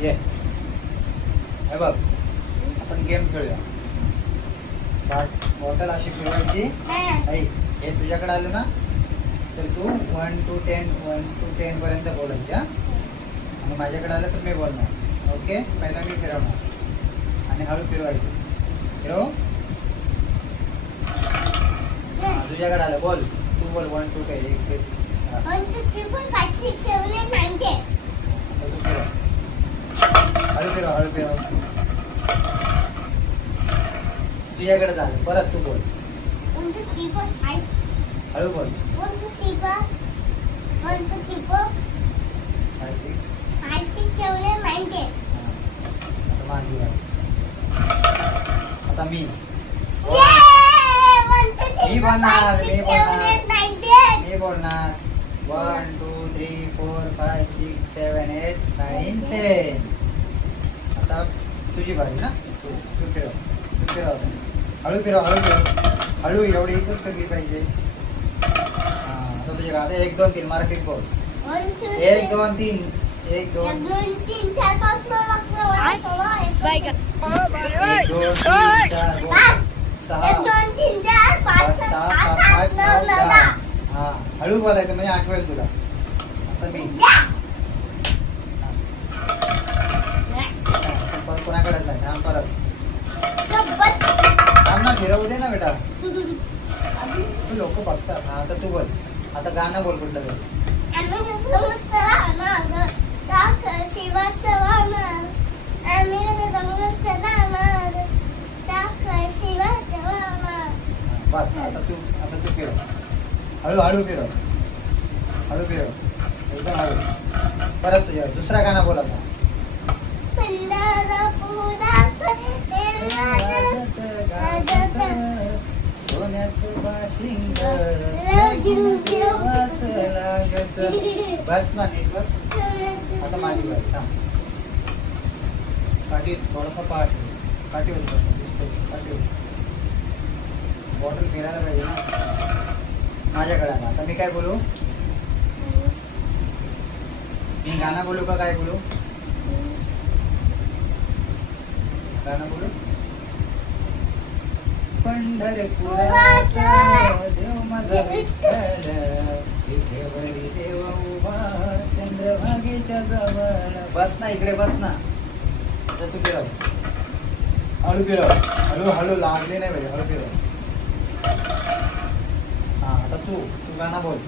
ये हे बघ आपण गेम खेळूया. बॉटल अशी फिरवायची. हे तुझ्याकडे आलं ना तर तू 1 to 10 पर्यंत बोलायची. आणि माझ्याकडे आलं तर मी बोलणार. ओके, पहिला मी फिरवणार आणि हळू फिरवायची. फिरव. तुझ्याकडे आलं बोल. तू बोल 1 to 10. 1 2 3 4 5 6 7 8 9 10. आता तू फिरव. हळू फिरव, हळू फिरव. तुझ्याकडे झालं. परत तू बोल. 1 2 3 4 5. हळू बोल. 1 2 3 4 1 2 3 4 5 6. 5 6 7 8 9 10. आता माझी वाट. आता मी मी बोलणार. मी बोलणार. 1 2 3 4 5 6 7 8 9 10. आता तुझी बारी ना. तू फिरव. तू फिरव. हळू फिरव, हळू फिरव. हळू एवढी एकच करली पाहिजे. आता तुझ्या आता 1 2 3 मराठीत बोल. 1 2 3 1 2 1 2 3 4 5 6 1 2 3 4 5 6 1 2 3 4 5 6 7 8 9 10. हा, हळू बोलायचं म्हणजे आठवेल तुला. आता मी परत कोणाकडे नाही. थांब परत. थांब ना, फिरवू दे ना बेटा. लोक बघतात. हा, आता तू बोल. आता गाणं बोल कुठलं तरी. बस आता तू फिरव. हळू हळू फिरव. हळू फिरव. एकदम हळू. परत तुझ्या दुसरा गाणं बोल आता. सोन्याचं बाशिंग लागत. बस ना नीट बस. आता माझी बाई. थांब. काठी थोडंसं काठीवर बस. काठीवर. बॉटल फिरायला पाहिजे ना. माझ्याकडे आला. आता मी काय बोलू? मी गाणं बोलू का काय बोलू? गाणं बोलू? पंढरपुराचा देव माझा विठ्ठल, विठेवरी देव उभा चंद्रभागेच्या जवळ. बस ना इकडे बस ना. आता तू फिरव. हळू फिरव. हळू हळू लागले नाही पाहिजे. हळू फिरव. हा, आता तू गाणं बोल.